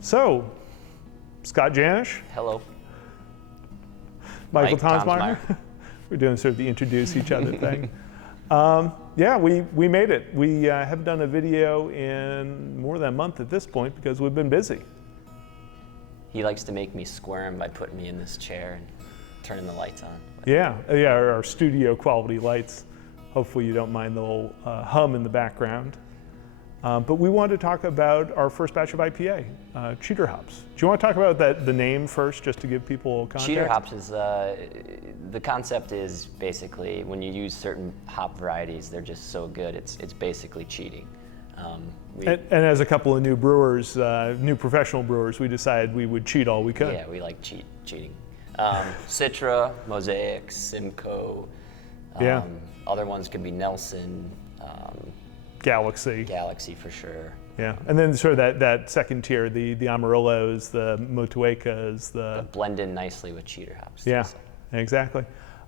So, Scott Janish. Hello. Michael Mike Tonsmeyer. We're doing sort of the introduce each other thing. Yeah, we made it. We haven't done a video in more than a month at this point because we've been busy. He likes to make me squirm by putting me in this chair and turning the lights on. Yeah, our studio quality lights. Hopefully you don't mind the little hum in the background. But we wanted to talk about our first batch of IPA, Citra hops. Do you want to talk about the name first, just to give people context? Citra hops is, the concept is basically when you use certain hop varieties, they're just so good, it's basically cheating. And as a couple of new brewers, new professional brewers, we decided we would cheat all we could. Yeah, we like cheating. Citra, Mosaic, Simcoe, yeah. Other ones could be Nelson, Galaxy. Galaxy for sure. Yeah, and then sort of that second tier, the Amarillos, the Motuecas, But blend in nicely with Citra hops. Yeah, So. exactly.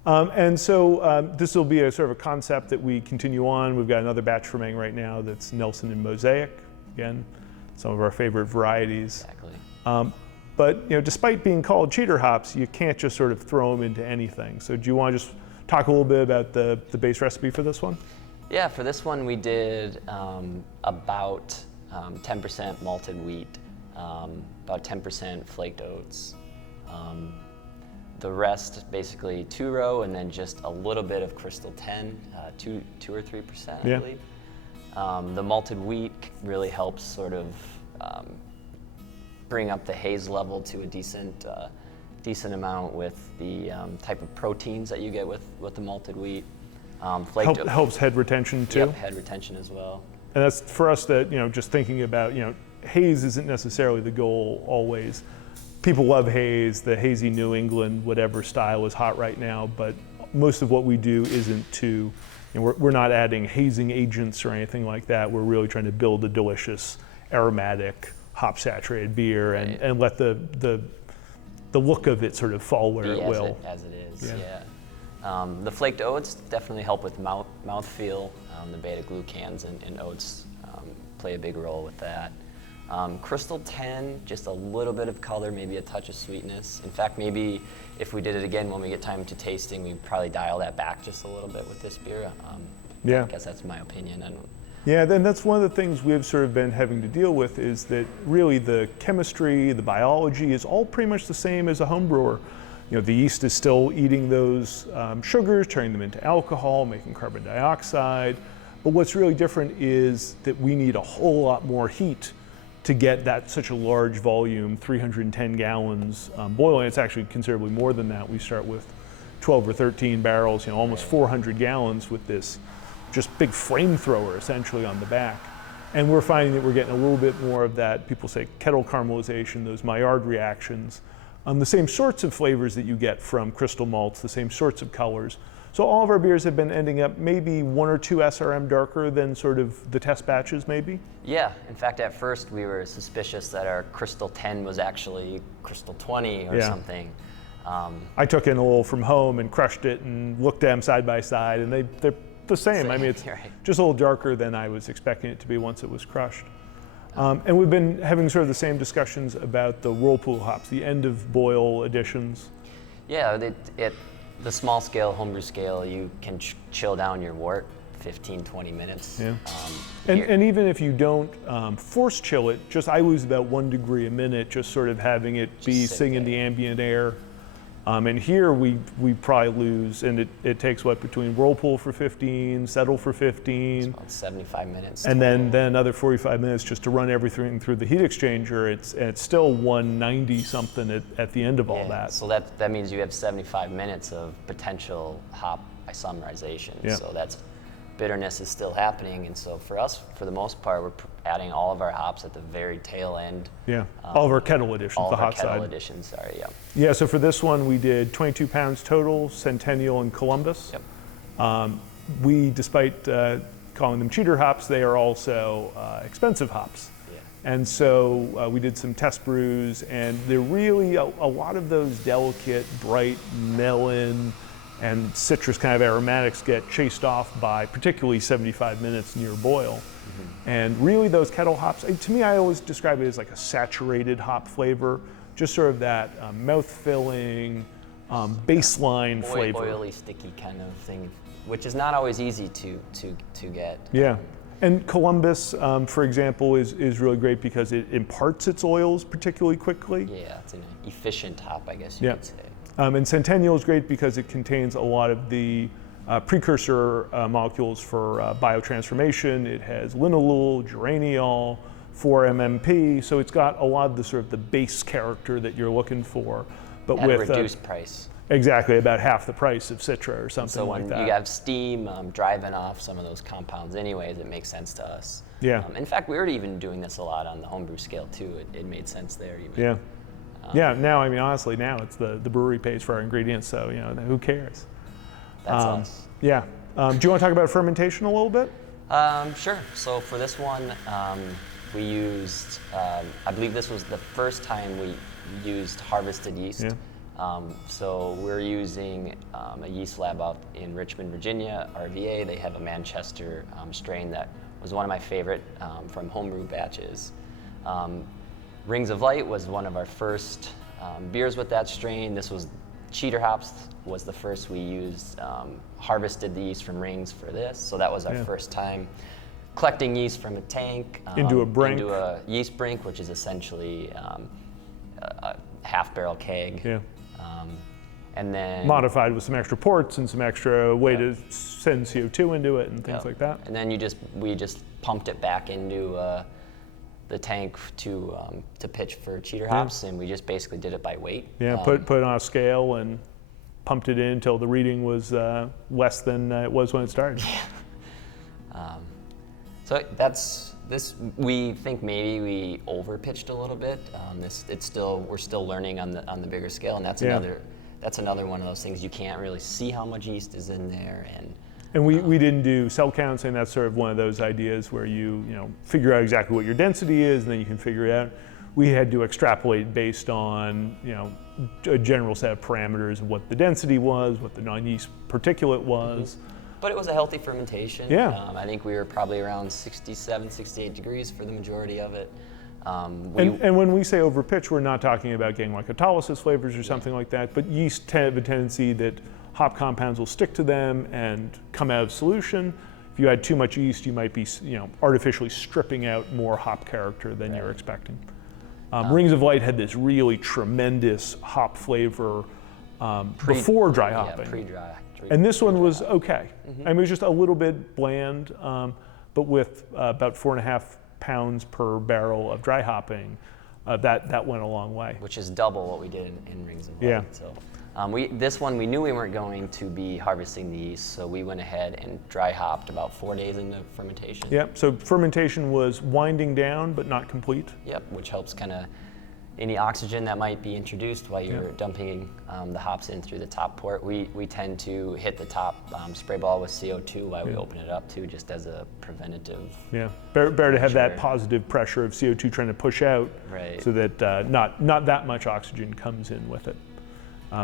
And so this will be a sort of a concept that we continue on. We've got another batch fermenting right now that's Nelson and Mosaic. Again, some of our favorite varieties. Exactly. But despite being called Citra hops, you can't just sort of throw them into anything. So do you want to just talk a little bit about the base recipe for this one? Yeah, for this one we did about 10% malted wheat, about 10% flaked oats. The rest basically 2-row and then just a little bit of Crystal 10, 2 or 3%, I believe. The malted wheat really helps sort of bring up the haze level to a decent amount with the type of proteins that you get with the malted wheat. Helps head retention too? Yep, head retention as well. And that's for us that, just thinking about, haze isn't necessarily the goal always. People love haze, the hazy New England, whatever style is hot right now, but most of what we do isn't to, we're not adding hazing agents or anything like that. We're really trying to build a delicious, aromatic, hop-saturated beer and let the look of it sort of fall where it will. As it is, yeah. The flaked oats definitely help with mouthfeel. The beta-glucans and oats play a big role with that. Crystal 10, just a little bit of color, maybe a touch of sweetness. In fact, maybe if we did it again when we get time to tasting, we'd probably dial that back just a little bit with this beer. I guess that's my opinion. Yeah, then that's one of the things we've sort of been having to deal with is that really the chemistry, the biology is all pretty much the same as a home brewer. The yeast is still eating those sugars, turning them into alcohol, making carbon dioxide. But what's really different is that we need a whole lot more heat to get that such a large volume, 310 gallons boiling. It's actually considerably more than that. We start with 12 or 13 barrels, almost 400 gallons with this just big flamethrower essentially on the back. And we're finding that we're getting a little bit more of that, people say kettle caramelization, those Maillard reactions, the same sorts of flavors that you get from crystal malts, the same sorts of colors. So all of our beers have been ending up maybe 1 or 2 SRM darker than sort of the test batches maybe? Yeah, in fact at first we were suspicious that our Crystal 10 was actually Crystal 20 or something. I took in a little from home and crushed it and looked at them side by side and they're the same. I mean, it's just a little darker than I was expecting it to be once it was crushed. And we've been having sort of the same discussions about the whirlpool hops, the end of boil additions. Yeah, the small scale, homebrew scale, you can chill down your wort 15, 20 minutes. Yeah. And even if you don't force chill it, I lose about 1 degree a minute, just sort of having it be sitting in the ambient air. And here we probably lose, and it takes between whirlpool for 15, settle for 15. It's about 75 minutes. And then another 45 minutes just to run everything through the heat exchanger. It's still 190 something at the end of all that. So that means you have 75 minutes of potential hop isomerization. Yeah. So bitterness is still happening, and so for us, for the most part, we're adding all of our hops at the very tail end. Yeah, all of our kettle additions, the hot side. All of our kettle additions, sorry, yeah. Yeah, so for this one, we did 22 pounds total, Centennial and Columbus. Yep. We, despite calling them cheater hops, they are also expensive hops. Yeah. And so we did some test brews, and they're really a lot of those delicate, bright melon, and citrus kind of aromatics get chased off by particularly 75 minutes near boil. And really those kettle hops, to me I always describe it as like a saturated hop flavor, just sort of that mouth-filling, baseline flavor. Oily, sticky kind of thing, which is not always easy to get. Yeah. And Columbus, for example, is really great because it imparts its oils particularly quickly. Yeah, it's an efficient hop, I guess you could say. And Centennial is great because it contains a lot of the precursor molecules for biotransformation. It has linalool, geraniol, 4-MMP, so it's got a lot of the sort of the base character that you're looking for, but At with a reduced price. Exactly, about half the price of Citra or something like that. So when you have steam driving off some of those compounds anyways, it makes sense to us. Yeah. In fact, we were even doing this a lot on the homebrew scale too. It made sense there even. Yeah. Yeah, now, I mean, honestly, now it's the brewery pays for our ingredients, so, you know, who cares? That's us. Yeah. Do you want to talk about fermentation a little bit? Sure. So for this one, we used, I believe this was the first time we used harvested yeast. Yeah. So we're using a yeast lab out in Richmond, Virginia, RVA. They have a Manchester strain that was one of my favorite from homebrew batches. Rings of Light was one of our first beers with that strain. This was Citra hops was the first we used, harvested the yeast from Rings for this. So that was our first time collecting yeast from a tank. Into a brink. Into a yeast brink, which is essentially a half barrel keg. Yeah. And then Modified with some extra ports and some extra way to send CO2 into it and things like that. And then we just pumped it back into the tank to pitch for Citra hops, and we just basically did it by weight. Yeah, put it on a scale and pumped it in until the reading was less than it was when it started. Yeah. So that's this. We think maybe we over pitched a little bit. We're still learning on the bigger scale, and that's another one of those things you can't really see how much yeast is in there. And we didn't do cell counts, and that's sort of one of those ideas where you figure out exactly what your density is, and then you can figure it out. We had to extrapolate based on a general set of parameters of what the density was, what the non-yeast particulate was. But it was a healthy fermentation. Yeah. I think we were probably around 67, 68 degrees for the majority of it. And when we say overpitch, we're not talking about getting like autolysis flavors or something like that, but yeast have a tendency that hop compounds will stick to them and come out of solution. If you add too much yeast, you might be artificially stripping out more hop character than you're expecting. Rings of Light had this really tremendous hop flavor before dry hopping. Yeah, pre-dry. And this one was okay. I mean, it was just a little bit bland, but with about 4.5 pounds per barrel of dry hopping, that went a long way. Which is double what we did in Rings of Light. Yeah. So, this one we knew we weren't going to be harvesting the yeast, so we went ahead and dry hopped about 4 days into fermentation. Yep. So fermentation was winding down, but not complete. Yep. Which helps kind of any oxygen that might be introduced while you're dumping the hops in through the top port. We tend to hit the top spray ball with CO2 while we open it up too, just as a preventative. Yeah, better to have that positive pressure of CO2 trying to push out, so that not that much oxygen comes in with it.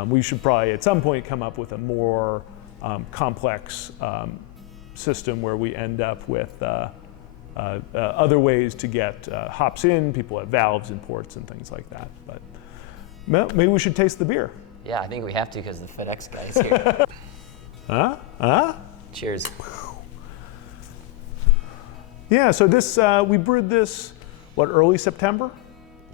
We should probably at some point come up with a more complex system where we end up with other ways to get hops in. People have valves and ports and things like that. But maybe we should taste the beer. Yeah, I think we have to because the FedEx guy's here. Cheers. Yeah, so this we brewed this, early September?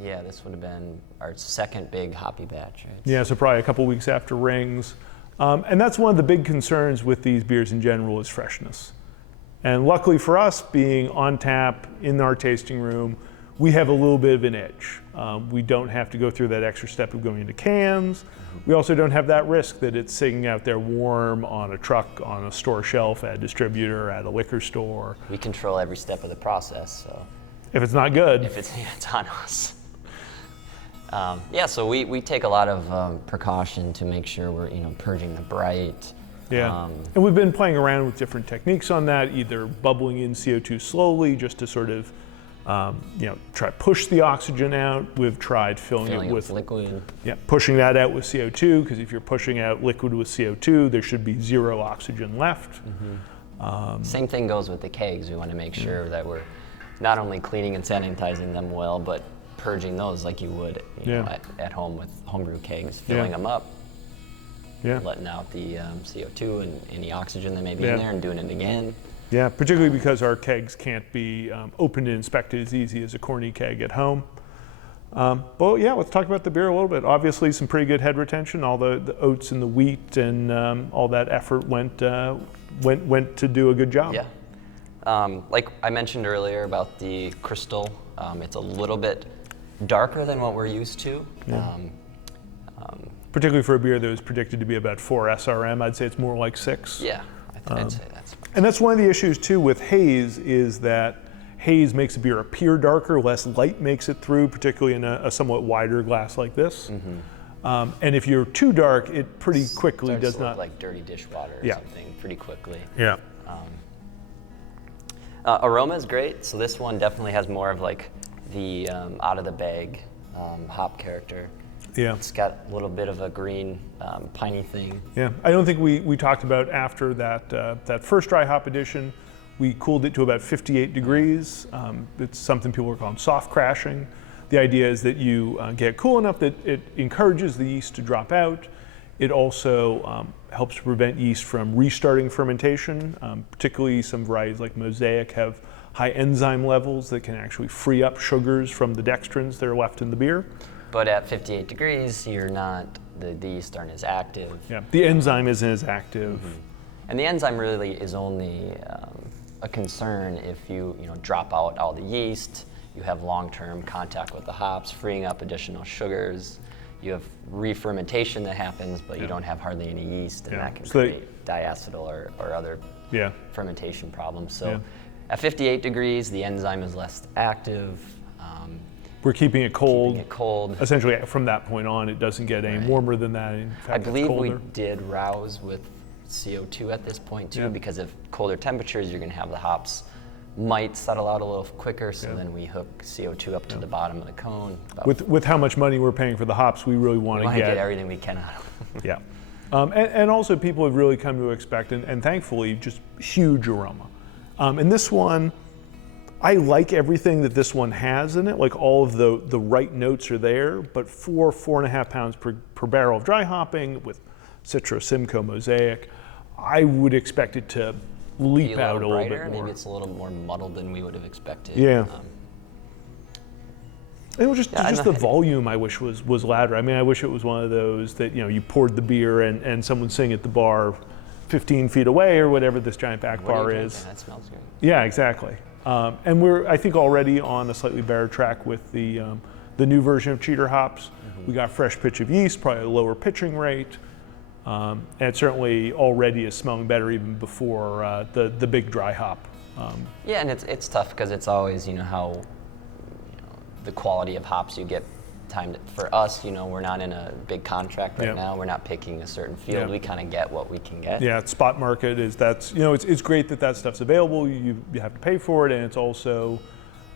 Yeah, this would have been our second big hoppy batch, right? Yeah, so probably a couple weeks after Rings. And that's one of the big concerns with these beers in general is freshness. And luckily for us, being on tap in our tasting room, we have a little bit of an edge. We don't have to go through that extra step of going into cans. We also don't have that risk that it's sitting out there warm on a truck, on a store shelf, at a distributor, at a liquor store. We control every step of the process, so. If it's not good. If it's on us. So we take a lot of precaution to make sure we're purging the bright. Yeah, and we've been playing around with different techniques on that, either bubbling in CO2 slowly just to sort of Try push the oxygen out. We've tried filling it with liquid. Yeah, pushing that out with CO2, because if you're pushing out liquid with CO2, there should be zero oxygen left. Same thing goes with the kegs. We want to make sure that we're not only cleaning and sanitizing them well, but purging those like you would at home with homebrew kegs, filling them up, letting out the CO2 and any oxygen that may be in there, and doing it again. Yeah, particularly because our kegs can't be opened and inspected as easy as a corny keg at home. But yeah, let's talk about the beer a little bit. Obviously, some pretty good head retention. All the oats and the wheat and all that effort went to do a good job. Yeah, like I mentioned earlier about the crystal, it's a little bit darker than what we're used to. Yeah. Particularly for a beer that was predicted to be about 4 SRM, I'd say it's more like 6. Yeah, I'd say that's. And that's one of the issues too with haze, is that haze makes a beer appear darker, less light makes it through, particularly in a somewhat wider glass like this. And if you're too dark, it pretty quickly does not. Like dirty dishwater or something pretty quickly. Yeah. Aroma is great. So this one definitely has more of like the out of the bag hop character. Yeah. It's got a little bit of a green, piney thing. Yeah, I don't think we talked about after that first dry hop edition, we cooled it to about 58 degrees. It's something people are calling soft crashing. The idea is that you get cool enough that it encourages the yeast to drop out. It also helps to prevent yeast from restarting fermentation. Particularly some varieties like Mosaic have high enzyme levels that can actually free up sugars from the dextrins that are left in the beer. But at 58 degrees, you're not, the yeast aren't as active. Yeah, the enzyme isn't as active. And the enzyme really is only a concern if you drop out all the yeast, you have long-term contact with the hops, freeing up additional sugars, you have re-fermentation that happens, but you don't have hardly any yeast, and that can create diacetyl or other fermentation problems. So at 58 degrees, the enzyme is less active. We're keeping it cold. Essentially, from that point on, it doesn't get any warmer than that. In fact, I believe we did rouse with CO2 at this point too, because of colder temperatures, you're going to have the hops might settle out a little quicker. So then we hook CO2 up to the bottom of the cone. With how much money we're paying for the hops, we really want to get everything we can out of them. And also people have really come to expect, and thankfully, just huge aroma. And this one, I like everything that this one has in it, like all of the right notes are there, but 4.5 pounds per barrel of dry hopping with Citra, Simcoe, Mosaic, I would expect it to leap out a little bit more. Maybe it's a little more muddled than we would have expected. Yeah. It was just the volume I wish was louder. I mean, I wish it was one of those that, you poured the beer and someone's sitting at the bar 15 feet away or whatever this giant back bar is. That smells good. Yeah, exactly. And we're, I think, already on a slightly better track with the new version of Citra hops. We got fresh pitch of yeast, probably a lower pitching rate, and it certainly already is smelling better even before the big dry hop. Yeah, and it's tough because it's always how the quality of hops you get. For us, we're not in a big contract right now. We're not picking a certain field. We kind of get what we can get. Yeah, spot market it's great that stuff's available. You have to pay for it, and it's also,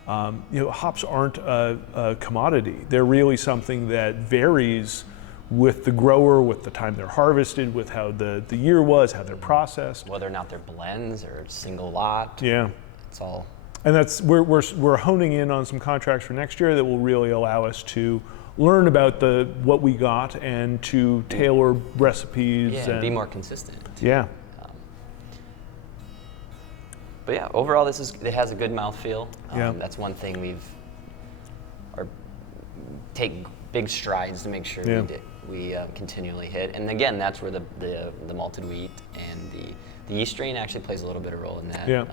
hops aren't a commodity. They're really something that varies with the grower, with the time they're harvested, with how the year was, how they're processed. Whether or not they're blends or single lot. Yeah. It's all. And we're honing in on some contracts for next year that will really allow us to learn about what we got and to tailor recipes. Yeah, and be more consistent. Yeah. But yeah, overall it has a good mouthfeel. Yeah. That's one thing take big strides to make sure we continually hit. And again, that's where the malted wheat and the yeast strain actually plays a little bit of role in that. Yeah.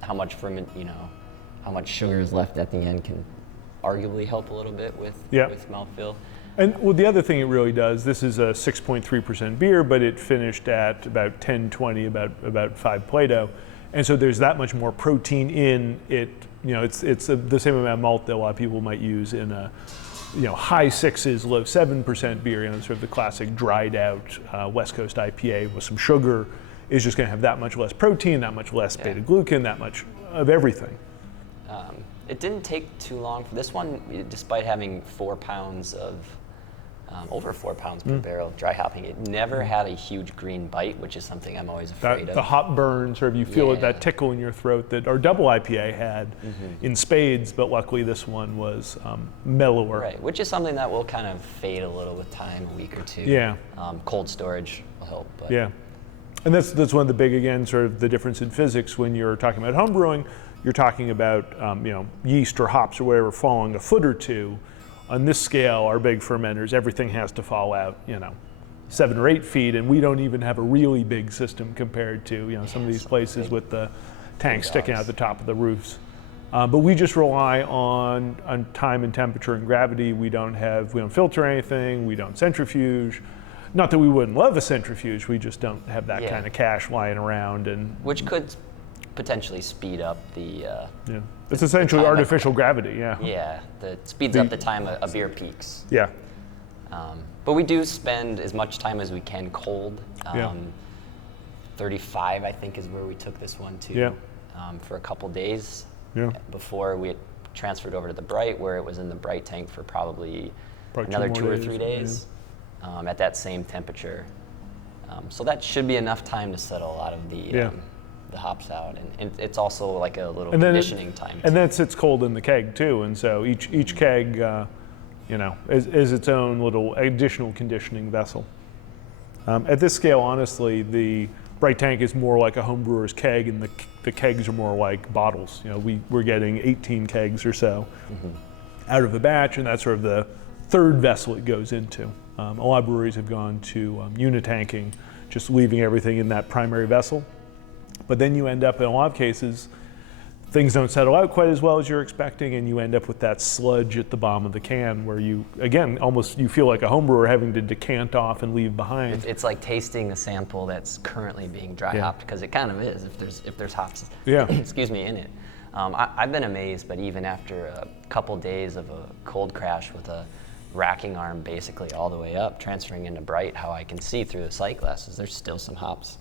How much how much sugar is left at the end can arguably help a little bit with mouthfeel. And the other thing it really does, this is a 6.3% beer, but it finished at about 10-20, about 5 Play-Doh. And so there's that much more protein in it. It's the same amount of malt that a lot of people might use in a high 6s, low 7% beer, sort of the classic dried out West Coast IPA with some sugar is just going to have that much less protein, that much less beta glucan, that much of everything. It didn't take too long for this one, despite having 4 pounds of, over 4 pounds per barrel of dry hopping. It never had a huge green bite, which is something I'm always afraid of. The hop burn, sort of you feel it, that tickle in your throat that our double IPA had in spades, but luckily this one was mellower. Right, which is something that will kind of fade a little with time, a week or two. Yeah. Cold storage will help. But. Yeah. And that's one of the big, again, sort of the difference in physics when you're talking about home brewing. You're talking about yeast or hops or whatever falling a foot or two. On this scale, our big fermenters, everything has to fall out 7 or 8 feet, and we don't even have a really big system compared to some of these places with the tanks sticking out the top of the roofs. But we just rely on time and temperature and gravity. We don't filter anything. We don't centrifuge. Not that we wouldn't love a centrifuge. We just don't have that kind of cash lying around, and which could potentially speed up the. It's essentially artificial gravity. Yeah. Yeah, that speeds up the time a beer peaks. Yeah. But we do spend as much time as we can cold. 35, I think, is where we took this one to. Yeah. For a couple days. Yeah. Before we had transferred over to the bright, where it was in the bright tank for probably another 2 or 3 days. At that same temperature. So that should be enough time to settle a lot of the hops out. And it's also like a little conditioning time. And then it sits cold in the keg too. And so each keg, is its own little additional conditioning vessel. At this scale, honestly, the bright tank is more like a homebrewer's keg, and the kegs are more like bottles. We're getting 18 kegs or so out of a batch, and that's sort of the third vessel it goes into. A lot of breweries have gone to unitanking, just leaving everything in that primary vessel. But then you end up, in a lot of cases, things don't settle out quite as well as you're expecting, and you end up with that sludge at the bottom of the can where you, again, almost you feel like a home brewer having to decant off and leave behind. It's like tasting a sample that's currently being dry hopped, because it kind of is if there's hops excuse me, in it. I've been amazed, but even after a couple days of a cold crash with a racking arm basically all the way up, transferring into bright, how I can see through the sight glasses, there's still some hops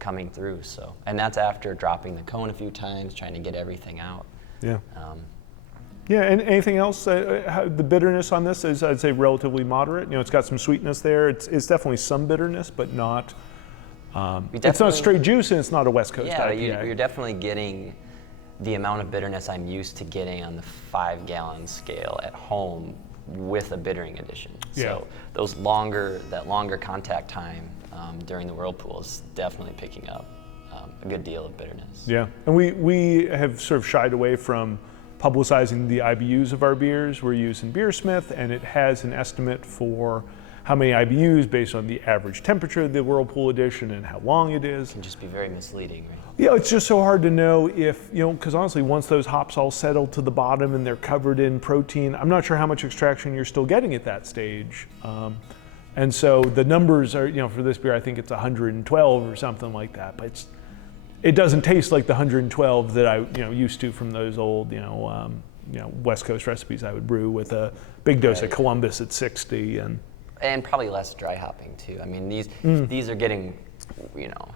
coming through. So, and that's after dropping the cone a few times, trying to get everything out. And anything else? The bitterness on this is, I'd say, relatively moderate. It's got some sweetness there. It's definitely some bitterness, but not. It's not straight juice, and it's not a West Coast IPA. You're definitely getting the amount of bitterness I'm used to getting on the 5-gallon scale at home with a bittering addition. So that longer contact time during the whirlpool is definitely picking up a good deal of bitterness. Yeah, and we have sort of shied away from publicizing the IBUs of our beers. We're using Beersmith, and it has an estimate for how many IBUs based on the average temperature of the whirlpool edition and how long it is. It can just be very misleading, right? Yeah, it's just so hard to know if, because honestly, once those hops all settle to the bottom and they're covered in protein, I'm not sure how much extraction you're still getting at that stage. And so the numbers are, for this beer, I think it's 112 or something like that, but it doesn't taste like the 112 that I, used to from those old, West Coast recipes I would brew with a big dose of Columbus at 60 and probably less dry hopping too. I mean, these are getting,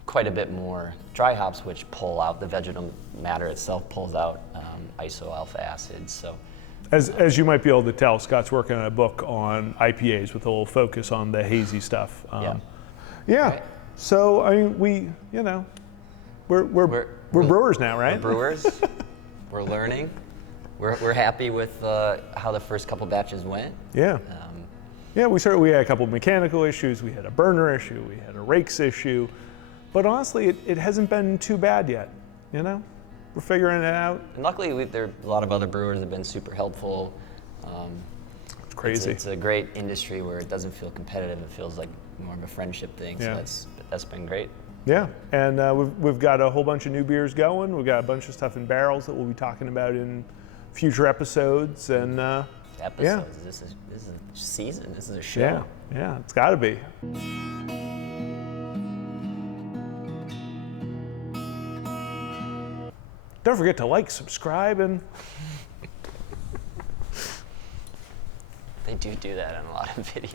quite a bit more dry hops, which pull out the vegetal matter itself, pulls out isoalpha acids. So, as you might be able to tell, Scott's working on a book on IPAs with a little focus on the hazy stuff. Right. So I mean, we're brewers now, right? We're brewers. We're learning. We're happy with how the first couple batches went. Yeah. We had a couple of mechanical issues. We had a burner issue. We had a rakes issue. But honestly, it hasn't been too bad yet. We're figuring it out. And luckily, there are a lot of other brewers that have been super helpful. It's crazy. It's a great industry where it doesn't feel competitive. It feels like more of a friendship thing. So that's been great. Yeah, and we've got a whole bunch of new beers going. We've got a bunch of stuff in barrels that we'll be talking about in future episodes. And episodes. This is a season. This is a show. Yeah, it's got to be. Don't forget to like, subscribe, and they do that on a lot of videos.